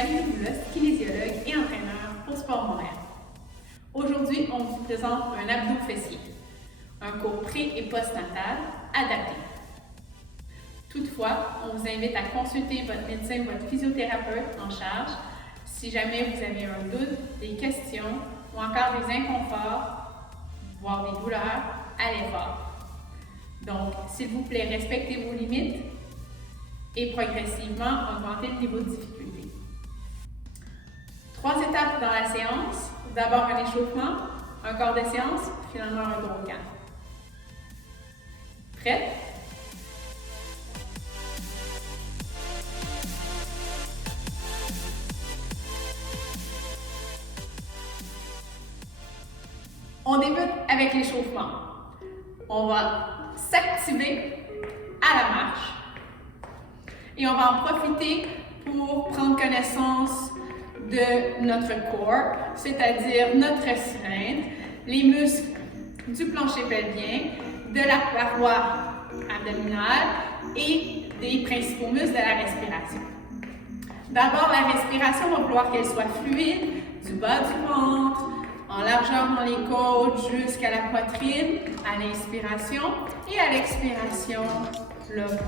Valérie Boulos, kinésiologue et entraîneur au Sport Montréal. Aujourd'hui, on vous présente un abdos fessier, un cours pré- et postnatal adapté. Toutefois, on vous invite à consulter votre médecin ou votre physiothérapeute en charge si jamais vous avez un doute, des questions ou encore des inconforts, voire des douleurs à l'effort. Donc, s'il vous plaît, respectez vos limites et progressivement augmentez le niveau de difficulté. 3 étapes dans la séance. D'abord un échauffement, un corps de séance, finalement un gros camp. Prête? On débute avec l'échauffement. On va s'activer à la marche et on va en profiter pour prendre connaissance de notre corps, c'est-à-dire notre cylindre, les muscles du plancher pelvien, de la paroi abdominale et des principaux muscles de la respiration. D'abord, la respiration, on va vouloir qu'elle soit fluide, du bas du ventre, en largeur dans les côtes jusqu'à la poitrine, à l'inspiration et à l'expiration, l'opposé.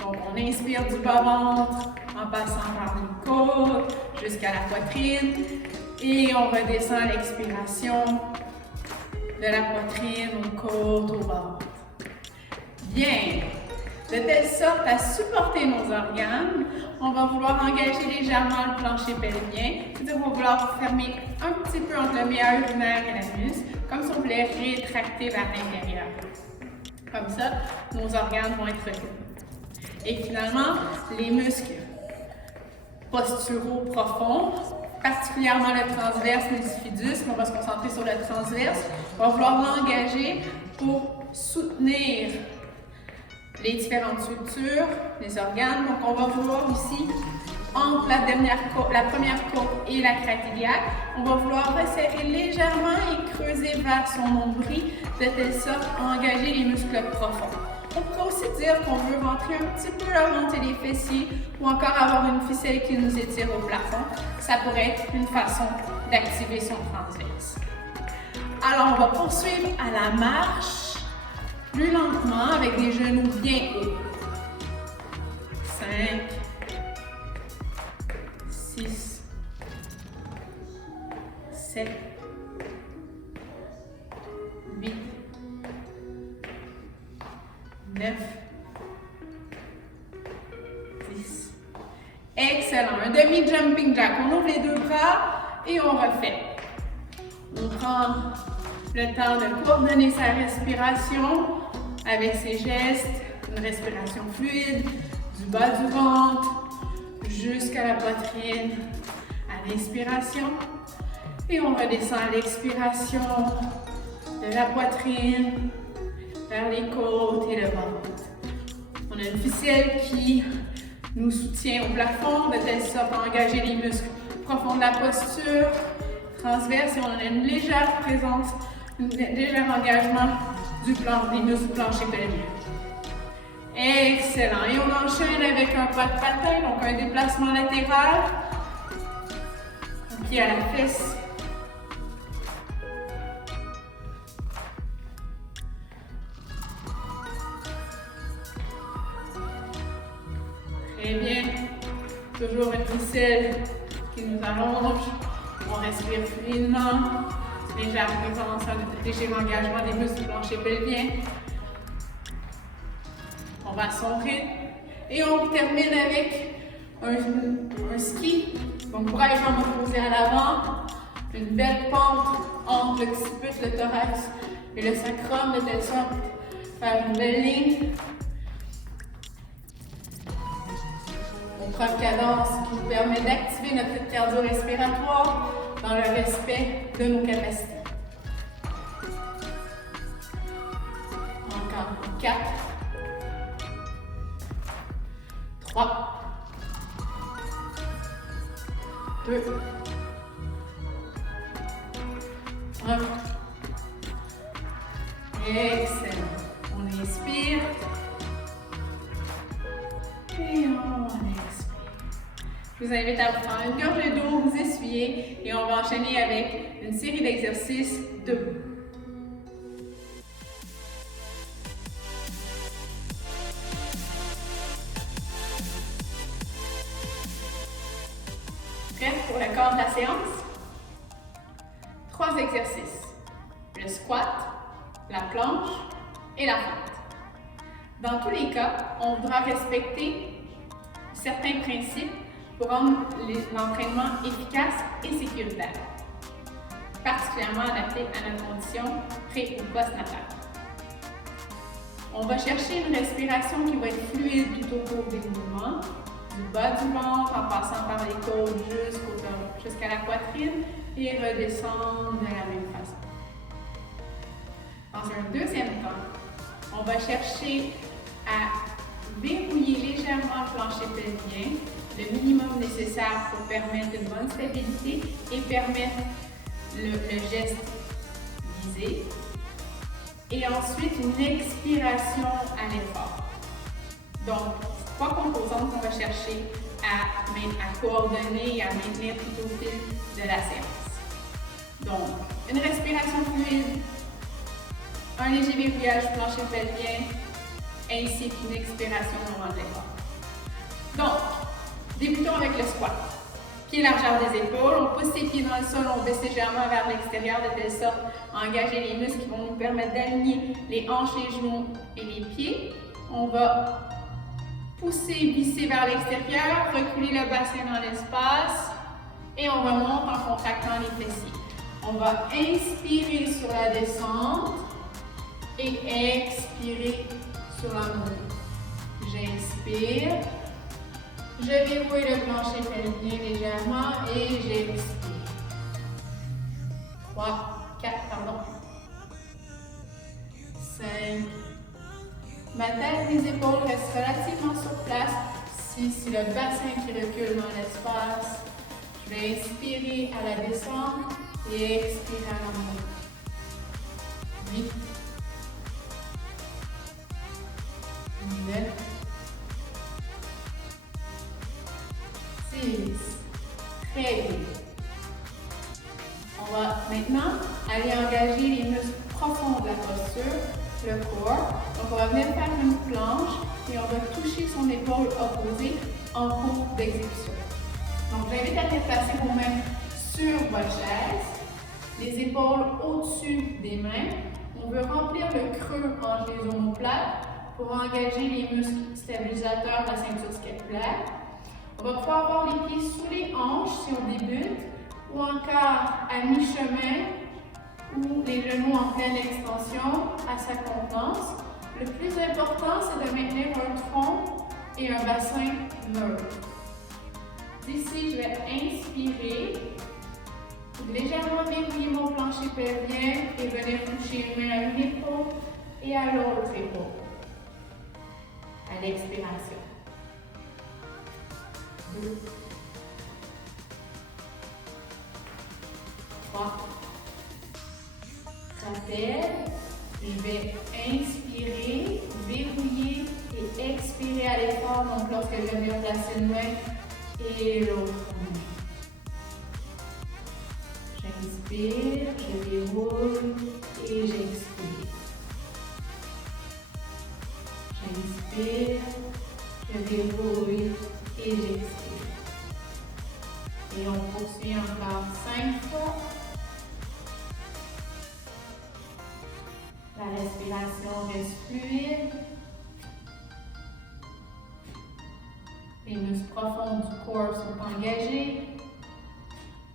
Donc, on inspire du bas-ventre en passant par les côtes jusqu'à la poitrine et on redescend à l'expiration de la poitrine aux côtes, au bas-ventre. Bien! De telle sorte à supporter nos organes, on va vouloir engager légèrement le plancher pelvien, c'est-à-dire qu'on va vouloir fermer un petit peu entre le méa urinaire et l'anus, comme si on voulait rétracter vers l'intérieur. Comme ça, nos organes vont être retenus. Et finalement, les muscles posturaux profonds, particulièrement le transverse multifidus, on va se concentrer sur le transverse, on va vouloir l'engager pour soutenir les différentes structures, les organes. Donc, on va vouloir ici, entre la première côte et la crête iliaque, on va vouloir resserrer légèrement et creuser vers son nombril de telle sorte à engager les muscles profonds. On pourrait aussi dire qu'on veut rentrer un petit peu remonter les fessiers ou encore avoir une ficelle qui nous étire au plafond. Ça pourrait être une façon d'activer son transverse. Alors, on va poursuivre à la marche plus lentement avec des genoux bien hauts. 5, 6, 7, 8, 9, 10. Excellent. Un demi-jumping jack. On ouvre les deux bras et on refait. On prend le temps de coordonner sa respiration avec ses gestes, une respiration fluide, du bas du ventre jusqu'à la poitrine à l'inspiration. Et on redescend à l'expiration de la poitrine vers les côtes et le ventre. On a une ficelle qui nous soutient au plafond de telle sorte à engager les muscles profonds de la posture, transverse, et on a une légère présence, un léger engagement des muscles du plancher pelvien. Excellent. Et on enchaîne avec un pas de patin, donc un déplacement latéral, un pied à la fesse. Très bien. Toujours une ficelle qui nous allonge. On respire fluidement. Légère présence, un léger engagement des muscles du plancher pelvien. On va à son rythme. Et on termine avec un ski. Donc, bras et jambes opposés à l'avant. Une belle pente entre l'occiput, le thorax et le sacrum, de telle sorte faire une belle ligne. On prend une cadence qui nous permet d'activer notre rythme cardio-respiratoire dans le respect de nos capacités. Encore 4, 3, 2, 1. Excellent. On inspire et on expire. Je vous invite à vous prendre une gorgée d'eau, vous essuyer et on va enchaîner avec une série d'exercices debout. Prêt pour le corps de la séance? 3 exercices. Le squat, la planche et la fente. Dans tous les cas, on devra respecter certains principes pour rendre l'entraînement efficace et sécuritaire, particulièrement adapté à notre condition pré- ou post-natale. On va chercher une respiration qui va être fluide tout au cours des mouvements, du bas du ventre en passant par les côtes jusqu'à la poitrine et redescendre de la même façon. Dans un deuxième temps, on va chercher à verrouiller légèrement le plancher pelvien, le minimum nécessaire pour permettre une bonne stabilité et permettre le geste visé. Et ensuite, une expiration à l'effort. Donc, 3 composantes qu'on va chercher à coordonner et à maintenir tout au fil de la séance. Donc, une respiration fluide, un léger verrouillage du plancher pelvien, ainsi qu'une expiration au moment de l'effort. Donc, débutons avec le squat. Pied largeur des épaules, on pousse ses pieds dans le sol, on baisse légèrement vers l'extérieur de telle sorte à engager les muscles qui vont nous permettre d'aligner les hanches, les genoux et les pieds. On va pousser, visser vers l'extérieur, reculer le bassin dans l'espace et on remonte en contractant les fessiers. On va inspirer sur la descente et expirer sur la montée. J'inspire, je verrouille le plancher pelvien légèrement et j'expire. 4, 5. Ma tête, les épaules restent relativement sur place. C'est le bassin qui recule dans l'espace. Je vais inspirer à la descente et expirer à la montée. 8. 9. 6. Très bien. On va maintenant aller engager les muscles profonds de la posture, le corps. Donc, on va venir faire une planche et on va toucher son épaule opposée en cours d'exécution. Donc, j'invite à déplacer vos mains sur votre chaise, les épaules au-dessus des mains. On veut remplir le creux entre les omoplates pour engager les muscles stabilisateurs de la ceinture scapulaire. On va pouvoir avoir les pieds sous les hanches si on débute, ou encore à mi-chemin, ou les genoux en pleine extension à sa contenance. Le plus important, c'est de maintenir un tronc et un bassin neutre. D'ici, je vais inspirer, légèrement verrouiller mon plancher pelvien et venir toucher une main à une épaule et à l'autre épaule. À l'expiration. 2, 3. Rappel, je vais inspirer, verrouiller et expirer à l'effort. Donc, lorsque je viens placer une main et l'autre main. J'inspire, je verrouille et j'expire. J'inspire, je verrouille et j'expire. Et on poursuit encore 5 fois. La respiration reste fluide. Les muscles profonds du corps sont engagés.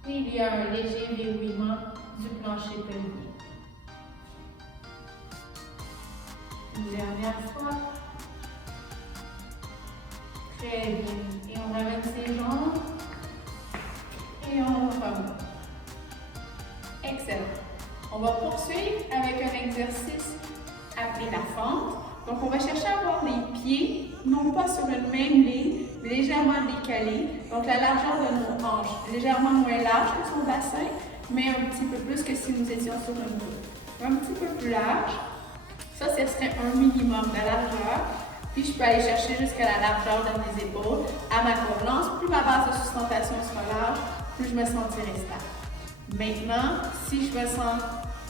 Et il y a un léger verrouillement du plancher pelvien. Une dernière fois. Très bien. Et on ramène ses jambes. Et on remonte. Excellent. On va poursuivre avec un exercice appelé la fente. Donc, on va chercher à avoir les pieds, non pas sur une même ligne, mais légèrement décalés. Donc, la largeur de nos hanches, légèrement moins large que son bassin, mais un petit peu plus que si nous étions sur une boule. Un petit peu plus large. Ça, ce serait un minimum de largeur. Puis je peux aller chercher jusqu'à la largeur de mes épaules, à ma convenance. Plus ma base de sustentation sera large, plus je me sentirai stable. Maintenant, si je me sens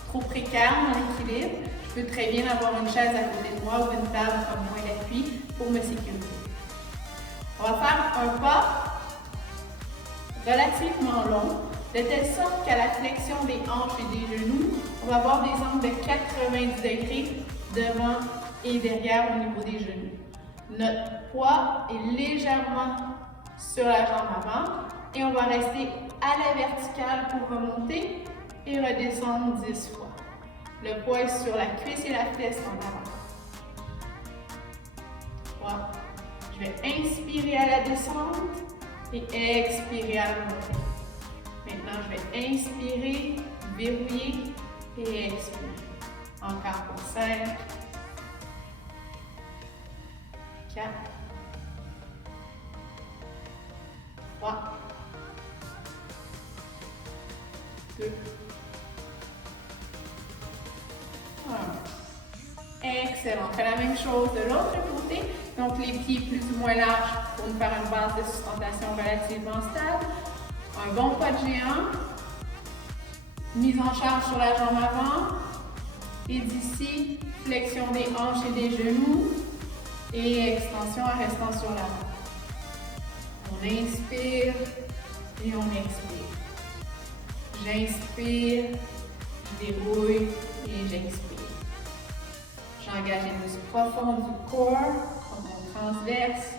trop précaire dans l'équilibre, je peux très bien avoir une chaise à côté de moi ou une table comme point d'appui pour me sécuriser. On va faire un pas relativement long, de telle sorte qu'à la flexion des hanches et des genoux, on va avoir des angles de 90 degrés devant et derrière au niveau des genoux. Notre poids est légèrement sur la jambe avant et on va rester à la verticale pour remonter et redescendre 10 fois. Le poids est sur la cuisse et la fesse en avant. 3. Je vais inspirer à la descente et expirer à la montée. Maintenant, je vais inspirer, verrouiller et expirer. Encore pour 5, 4, 3, 2, 1. Excellent. On fait la même chose de l'autre côté. Donc, les pieds plus ou moins larges pour nous faire une base de sustentation relativement stable. Un bon pas de géant. Mise en charge sur la jambe avant. Et d'ici, flexion des hanches et des genoux. Et extension en restant sur l'avant. On inspire et on expire. J'inspire, je dérouille et j'expire. J'engage les muscles profonds du corps, comme mon transverse,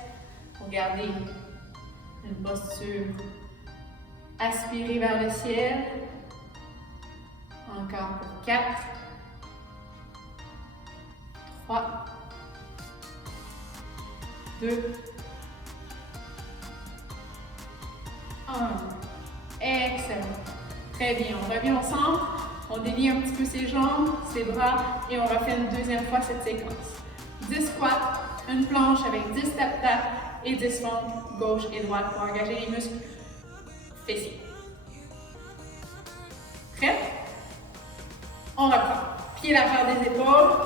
pour garder une posture aspirée vers le ciel. Encore pour 4, 3, 2, 1. Excellent. Très bien. On revient au centre. On délie un petit peu ses jambes, ses bras et on refait une deuxième fois cette séquence. 10 squats, une planche avec 10 tap-tap et 10 fentes gauche et droite pour engager les muscles fessiers. Prêt? On reprend. Pied largeur des épaules.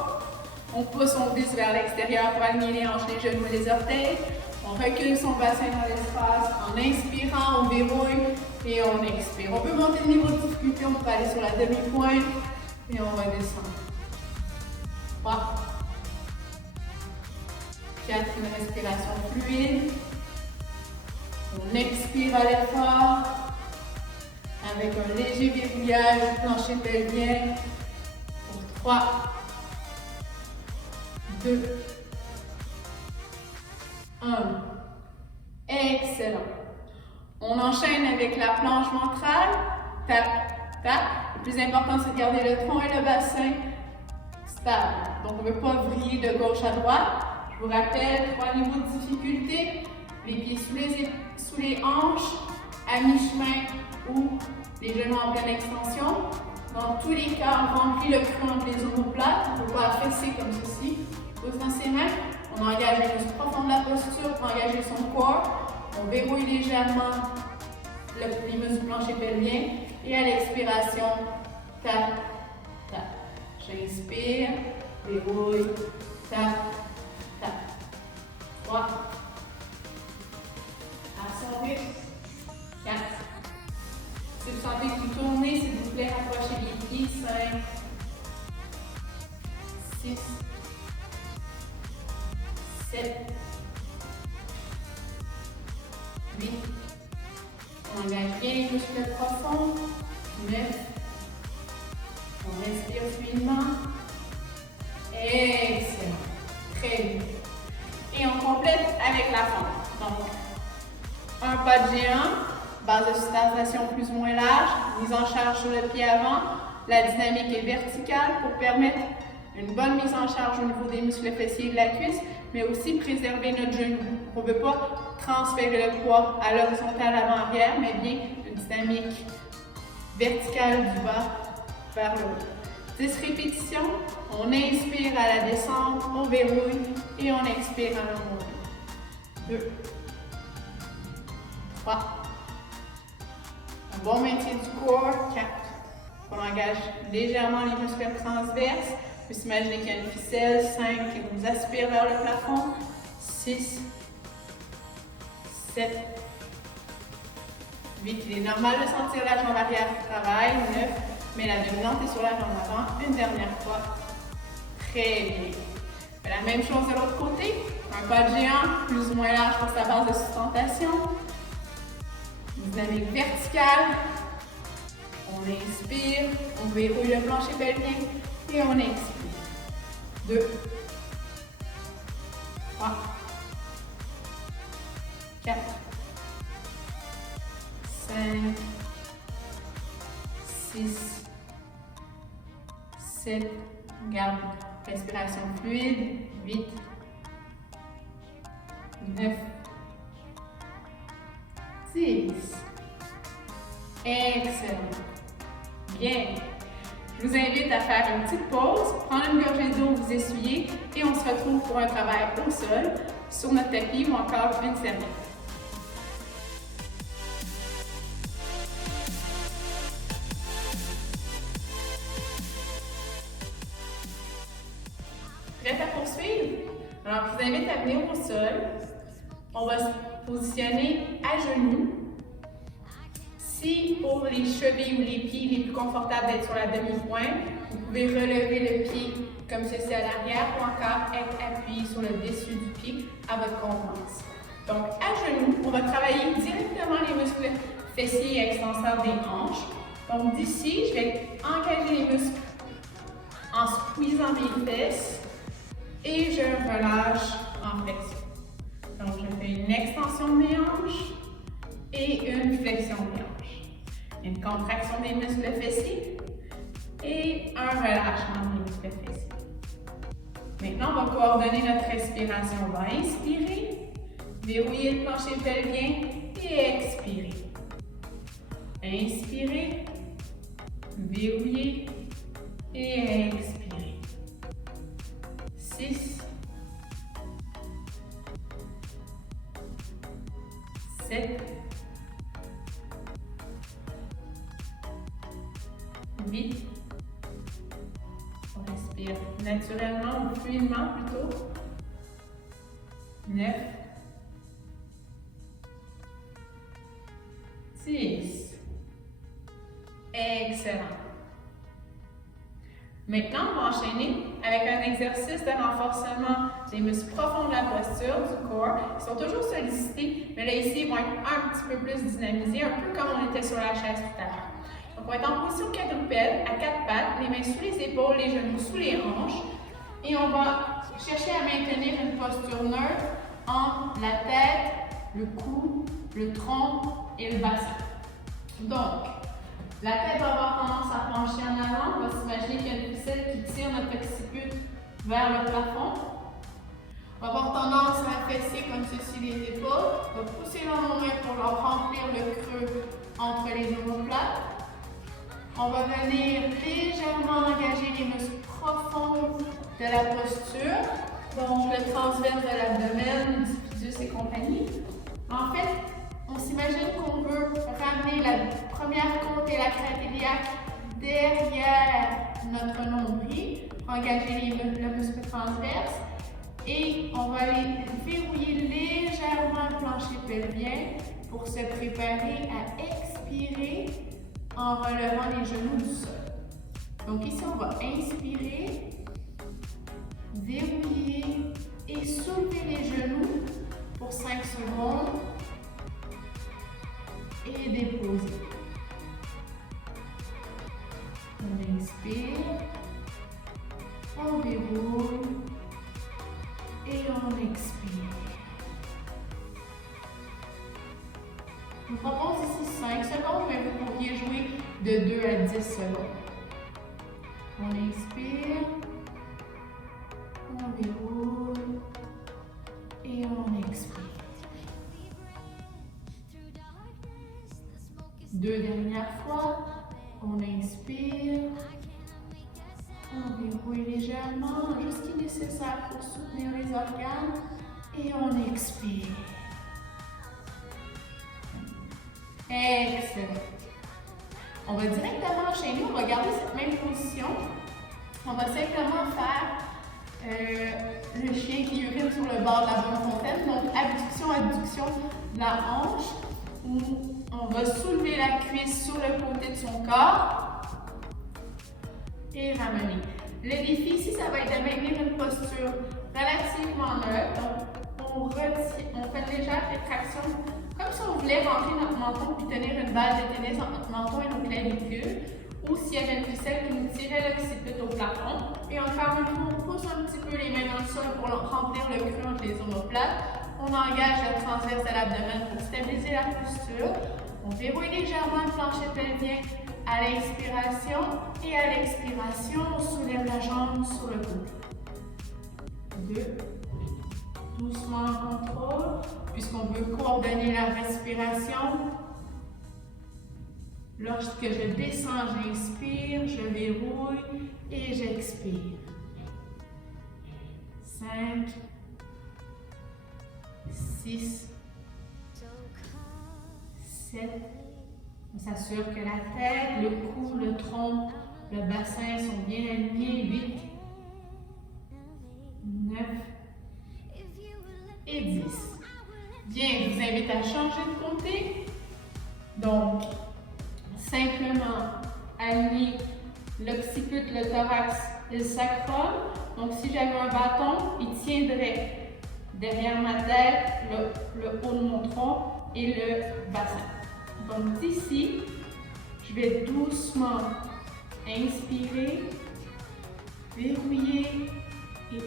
On pousse, on visse vers l'extérieur pour aligner les hanches, les genoux et les orteils. On recule son bassin dans l'espace. En inspirant, on verrouille et on expire. On peut monter le niveau de difficulté, on peut aller sur la demi-pointe et on va descendre. 3, 4, une respiration fluide. On expire à l'effort avec un léger verrouillage du plancher pelvien. Pour 3, 2, 1. Excellent. On enchaîne avec la planche ventrale. Tap, tap. Le plus important, c'est de garder le tronc et le bassin stable. Donc, on ne veut pas vriller de gauche à droite. Je vous rappelle, 3 niveaux de difficulté. Les pieds sous les hanches, à mi-chemin ou les genoux en pleine extension. Dans tous les cas, on remplit le cru entre les omoplates. On ne peut pas affaisser comme ceci. Pousse dans ses mains. On engage les muscles profonds de la posture pour engager son corps. On verrouille légèrement les muscles plancher pelvien. Et à l'expiration, tap, tap. J'inspire, verrouille, tap, tap. 3. À son rythme. 4. Si vous sentez que vous tournez, s'il vous plaît, rapprochez les pieds. 5, 6, 7, 8. On engage bien les muscles profonds. 9. On respire fluidement. Excellent. Très bien. Et on complète avec la fente. Donc, un pas de géant, base de sustentation plus ou moins large, mise en charge sur le pied avant. La dynamique est verticale pour permettre une bonne mise en charge au niveau des muscles fessiers et de la cuisse, mais aussi préserver notre genou. On ne veut pas transférer le poids à l'horizontale avant-arrière, mais bien une dynamique verticale du bas vers le haut. 10 répétitions, on inspire à la descente, on verrouille et on expire à la montée. 2, 3, un bon maintien du corps, 4, on engage légèrement les muscles transverses, peux s'imaginer qu'il y a une ficelle. 5 qui nous aspire vers le plafond. 6, 7, 8. Il est normal de sentir la jambe arrière qui travaille. 9, mais la dominante est sur la jambe avant. Une dernière fois. Très bien. La même chose de l'autre côté. Un pas de géant, plus ou moins large pour sa base de sustentation. Dynamique verticale. On inspire, on verrouille le plancher pelvien et on expire. 2, 3, 4, 5, 6, 7, garde respiration fluide, 8, 9, 10. Excellent. Bien. Je vous invite à faire une petite pause, prendre une gorgée d'eau, vous essuyer et on se retrouve pour un travail au sol, sur notre tapis ou encore une serviette. Prête à poursuivre? Alors, je vous invite à venir au sol. On va se positionner à genoux. Si pour les chevilles ou les pieds, il est plus confortable d'être sur la demi-pointe, vous pouvez relever le pied comme ceci à l'arrière ou encore être appuyé sur le dessus du pied à votre convenance. Donc, à genoux, on va travailler directement les muscles fessiers et extenseurs des hanches. Donc, d'ici, je vais engager les muscles en squeezant mes fesses et je relâche en flexion. Donc, je fais une extension de mes hanches et une flexion des hanches. Une contraction des muscles fessiers et un relâchement des muscles fessiers. Maintenant, on va coordonner notre respiration. On va inspirer, verrouiller le plancher pelvien et expirer. Inspirer, verrouiller et expirer. 6, 7, 8, on respire naturellement ou fluidement plutôt. 9, 10. Excellent. Maintenant, on va enchaîner avec un exercice de renforcement des muscles profonds de la posture, du corps. Ils sont toujours sollicités, mais là ici, ils vont être un petit peu plus dynamisés, un peu comme on était sur la chaise tout à l'heure. Donc, on va être en position quadrupède, à 4 pattes, les mains sous les épaules, les genoux sous les hanches. Et on va chercher à maintenir une posture neutre entre la tête, le cou, le tronc et le bassin. Donc, la tête va avoir tendance à pencher en avant. On va s'imaginer qu'il y a une ficelle qui tire notre occiput vers le plafond. On va avoir tendance à affaisser comme ceci les épaules. On va pousser nos mains pour leur remplir le creux entre les omoplates. On va venir légèrement engager les muscles profonds de la posture, donc le transverse de l'abdomen, diffidus et compagnie. En fait, on s'imagine qu'on veut ramener la première côte et la crête iliaque derrière notre nombril, engager le muscle transverse et on va aller verrouiller légèrement le plancher pelvien pour se préparer à expirer en relevant les genoux du sol. Donc ici, on va inspirer, verrouiller et soulever les genoux pour 5 secondes et déposer. On inspire, on verrouille et on expire. Je vous propose ici 5 secondes, mais vous pourriez jouer de 2 à 10 secondes. On inspire, on verrouille et on expire. 2 dernières fois, on inspire, on verrouille légèrement, juste ce qui est nécessaire pour soutenir les organes et on expire. Excellent. On va directement enchaîner, on va garder cette même position. On On va simplement faire le chien qui urine sur le bord de la bonne fontaine. Donc, abduction, adduction de la hanche, où on va soulever la cuisse sur le côté de son corps et ramener. Le défi ici, ça va être de maintenir une posture relativement neutre. Donc, on fait une légère rétraction, comme si on voulait rentrer notre menton puis tenir une balle de tennis entre notre menton et nos clavicules, ou s'il y avait une ficelle qui nous tirait l'occiput au plafond. Et encore une fois, on pousse un petit peu les mains dans le sol pour remplir le creux entre les omoplates. On engage le transverse de l'abdomen pour stabiliser la posture. On verrouille légèrement le plancher pelvien à l'inspiration et à l'expiration, on soulève la jambe sur le côté. 2. Doucement en contrôle, puisqu'on veut coordonner la respiration. Lorsque je descends, j'inspire, je verrouille et j'expire. 5, 6, 7. On s'assure que la tête, le cou, le tronc, le bassin sont bien alignés. 8, 9 et 10. Bien, je vous invite à changer de côté. Donc, simplement aligner l'occiput, le thorax et le sacrum. Donc, si j'avais un bâton, il tiendrait derrière ma tête, le haut de mon tronc et le bassin. Donc, d'ici, je vais doucement inspirer, verrouiller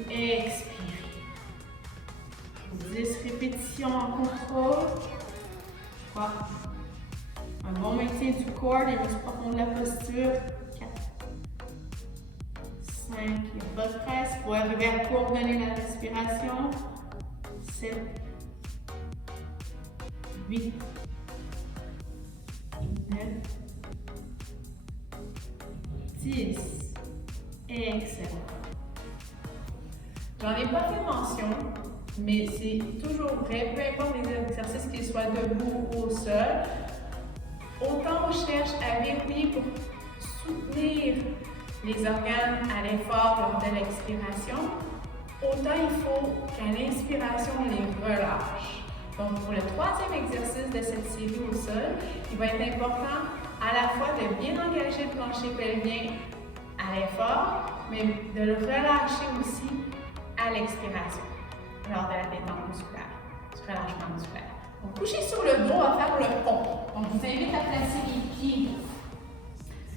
et expirer. 10 répétitions en contrôle. 3. Un bon maintien du corps, les muscles profonds de la posture. 4. 5. Il n'y a pas de presse pour arriver à coordonner la respiration. 7. 8. 9. 10. Excellent. J'en ai pas fait mention, mais c'est toujours vrai, peu importe les exercices, qu'ils soient debout ou au sol. Autant on cherche à verrouiller pour soutenir les organes à l'effort lors de l'expiration, autant il faut qu'à l'inspiration, on les relâche. Donc, pour le troisième exercice de cette série au sol, il va être important à la fois de bien engager le plancher pelvien à l'effort, mais de le relâcher aussi à l'expiration, lors de la détente musculaire, du relâchement musculaire. Donc, couché sur le dos, on va faire le pont. Donc, je vous invite à placer les pieds,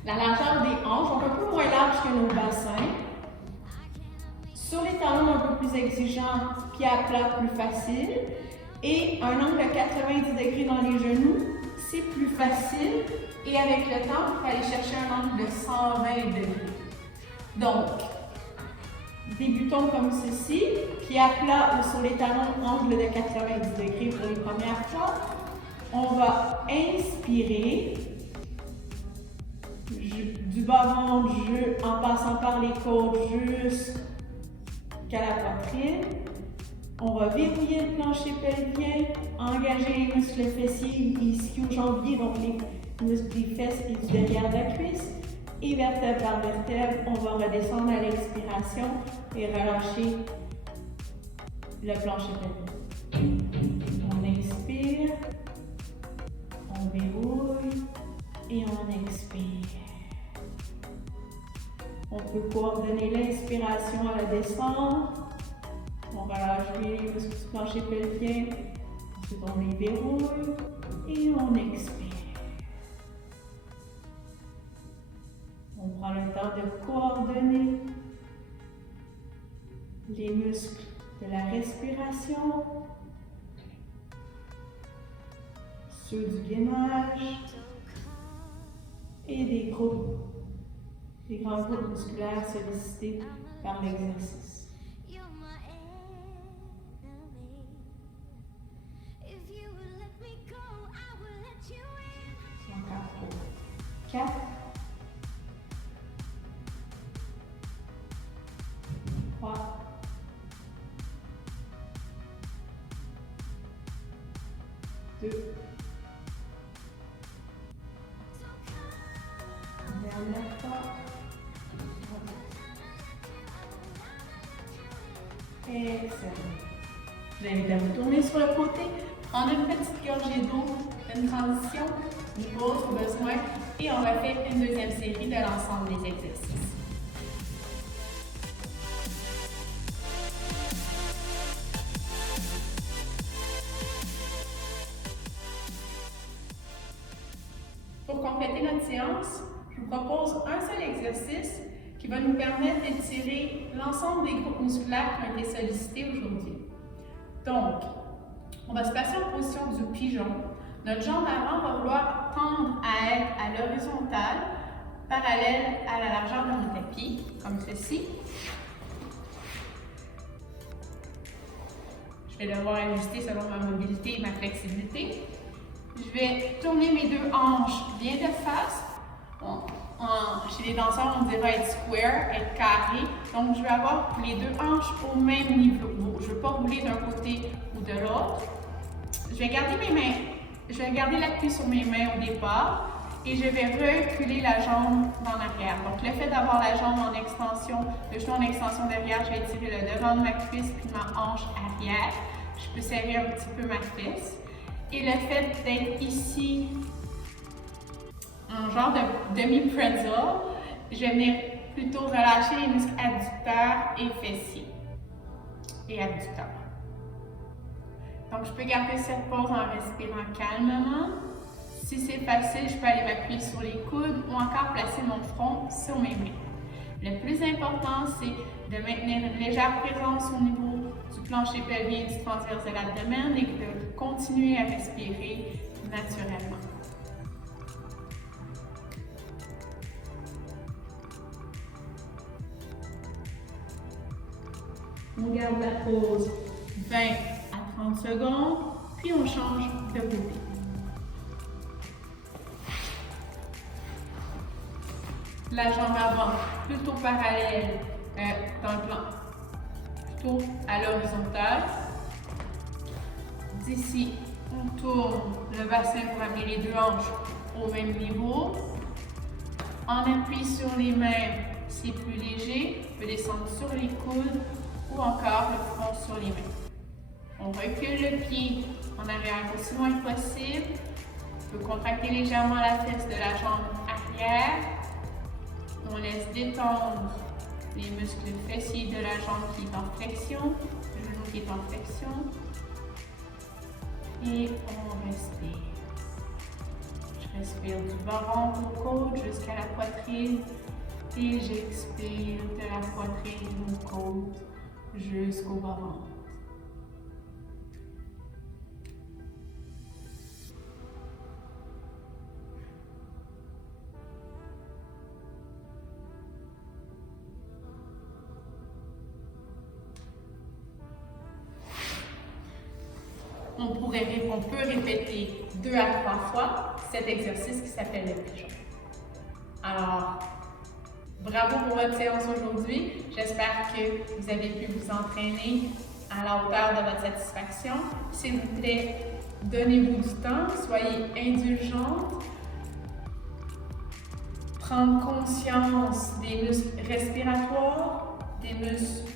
la largeur des hanches, donc un peu moins large que nos bassins. Sur les talons un peu plus exigeants, pieds à plat plus facile. Et un angle de 90 degrés dans les genoux, c'est plus facile. Et avec le temps, il faut aller chercher un angle de 120 degrés. Donc, débutons comme ceci. Pieds à plat ou sur les talons, angle de 90 degrés pour les premières fois. On va inspirer. Du bas-ventre en passant par les côtes jusqu'à la poitrine. On va verrouiller le plancher pelvien, engager les muscles fessiers ici au jambier, donc les muscles des fesses et du derrière de la cuisse. Et vertèbre par vertèbre, on va redescendre à l'expiration et relâcher le plancher pelvien. On inspire, on verrouille et on expire. On peut coordonner l'inspiration à la descente. On relâche les muscles du plancher pelvien. Ensuite, on les verrouille et on expire. On prend le temps de coordonner les muscles de la respiration, ceux du gainage et des grands groupes musculaires sollicités par l'exercice. Encore 4, 3, 2, dernière fois, Excellent. Je vous invite à vous tourner sur le côté, prendre une petite gorgée d'eau, une transition, une pause au besoin et on refait une deuxième série de l'ensemble des exercices. Pour compléter notre séance, je vous propose un seul exercice qui va nous permettre d'étirer l'ensemble des groupes musculaires qui ont été sollicités aujourd'hui. Donc, on va se placer en position du pigeon. Notre jambe avant va vouloir tendre à être à l'horizontale, parallèle à la largeur de mon tapis, comme ceci. Je vais devoir ajuster selon ma mobilité et ma flexibilité. Je vais tourner mes deux hanches bien de face. Chez les danseurs, on dirait être square, être carré. Donc, je vais avoir les deux hanches au même niveau. Je ne veux pas rouler d'un côté ou de l'autre. Je vais garder mes mains. Je vais garder l'appui sur mes mains au départ et je vais reculer la jambe dans l'arrière. Donc, le fait d'avoir la jambe en extension, le genou en extension derrière, je vais étirer le devant de ma cuisse puis ma hanche arrière. Je peux serrer un petit peu ma fesse. Et le fait d'être ici, en genre de demi-pretzel, je vais venir plutôt relâcher les muscles adducteurs et fessiers et abducteurs. Donc, je peux garder cette pause en respirant calmement. Si c'est facile, je peux aller m'appuyer sur les coudes ou encore placer mon front sur mes mains. Le plus important, c'est de maintenir une légère présence au niveau du plancher pelvien et du transverse de l'abdomen et de continuer à respirer naturellement. On garde la pause 20 à 30 secondes, puis on change de côté. La jambe avant, plutôt parallèle dans le plan, plutôt à l'horizontale. D'ici, on tourne le bassin pour amener les deux hanches au même niveau. On appuie sur les mains, c'est plus léger. On peut descendre sur les coudes ou encore le front sur les mains. On recule le pied en arrière aussi loin que possible. On peut contracter légèrement la fesse de la jambe arrière. On laisse détendre les muscles fessiers de la jambe qui est en flexion, le genou qui est en flexion. Et on respire. Je respire du bas-ventre aux côtes jusqu'à la poitrine. Et j'expire de la poitrine aux côtes jusqu'au bas-ventre. On peut répéter 2 à 3 fois cet exercice qui s'appelle le pigeon. Alors, bravo pour votre séance aujourd'hui. J'espère que vous avez pu vous entraîner à la hauteur de votre satisfaction. S'il vous plaît, donnez-vous du temps, soyez indulgente. Prendre conscience des muscles respiratoires, des muscles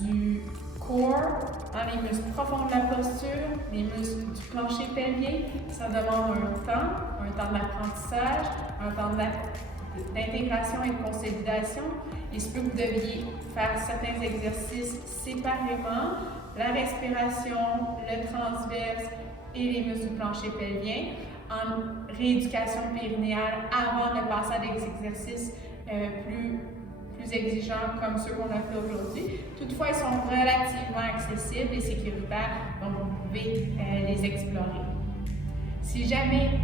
du corps, les muscles profonds de la posture, les muscles du plancher pelvien. Ça demande un temps d'apprentissage, un temps d'intégration et de consolidation. Il se peut que vous deviez faire certains exercices séparément, la respiration, le transverse et les muscles du plancher pelvien, en rééducation périnéale avant de passer à des exercices plus exigeants comme ceux qu'on a fait aujourd'hui. Toutefois, ils sont relativement accessibles et sécuritaires, donc vous pouvez les explorer. Si jamais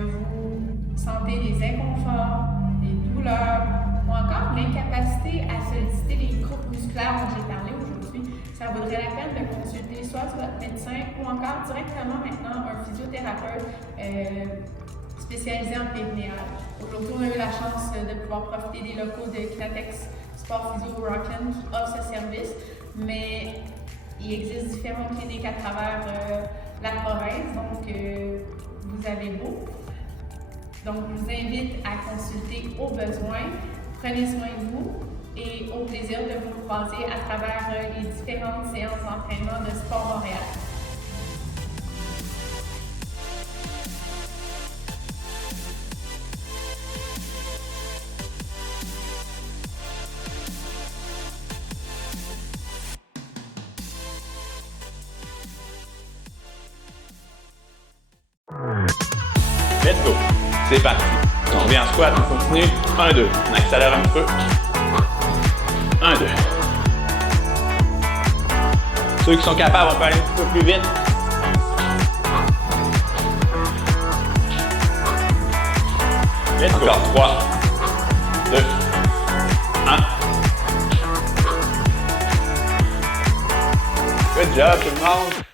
vous sentez des inconforts, des douleurs ou encore l'incapacité à solliciter les groupes musculaires dont j'ai parlé aujourd'hui, ça vaudrait la peine de consulter soit votre médecin ou encore directement maintenant un physiothérapeute spécialisé en périnéal. Aujourd'hui, on a eu la chance de pouvoir profiter des locaux de Kinatex Sport Physio Rockin qui offre ce service, mais il existe différentes cliniques à travers la province, donc vous avez beau. Donc, je vous invite à consulter au besoin. Prenez soin de vous et au plaisir. plaisir de vous croiser à travers les différentes séances d'entraînement de Sport Montréal. Let's go! C'est parti! On revient en squat, on continue. 1, 2. On accélère un peu. 1, 2. Ceux qui sont capables, on peut aller un petit peu plus vite. Let's go! Encore 3, 2, 1. Good job tout le monde!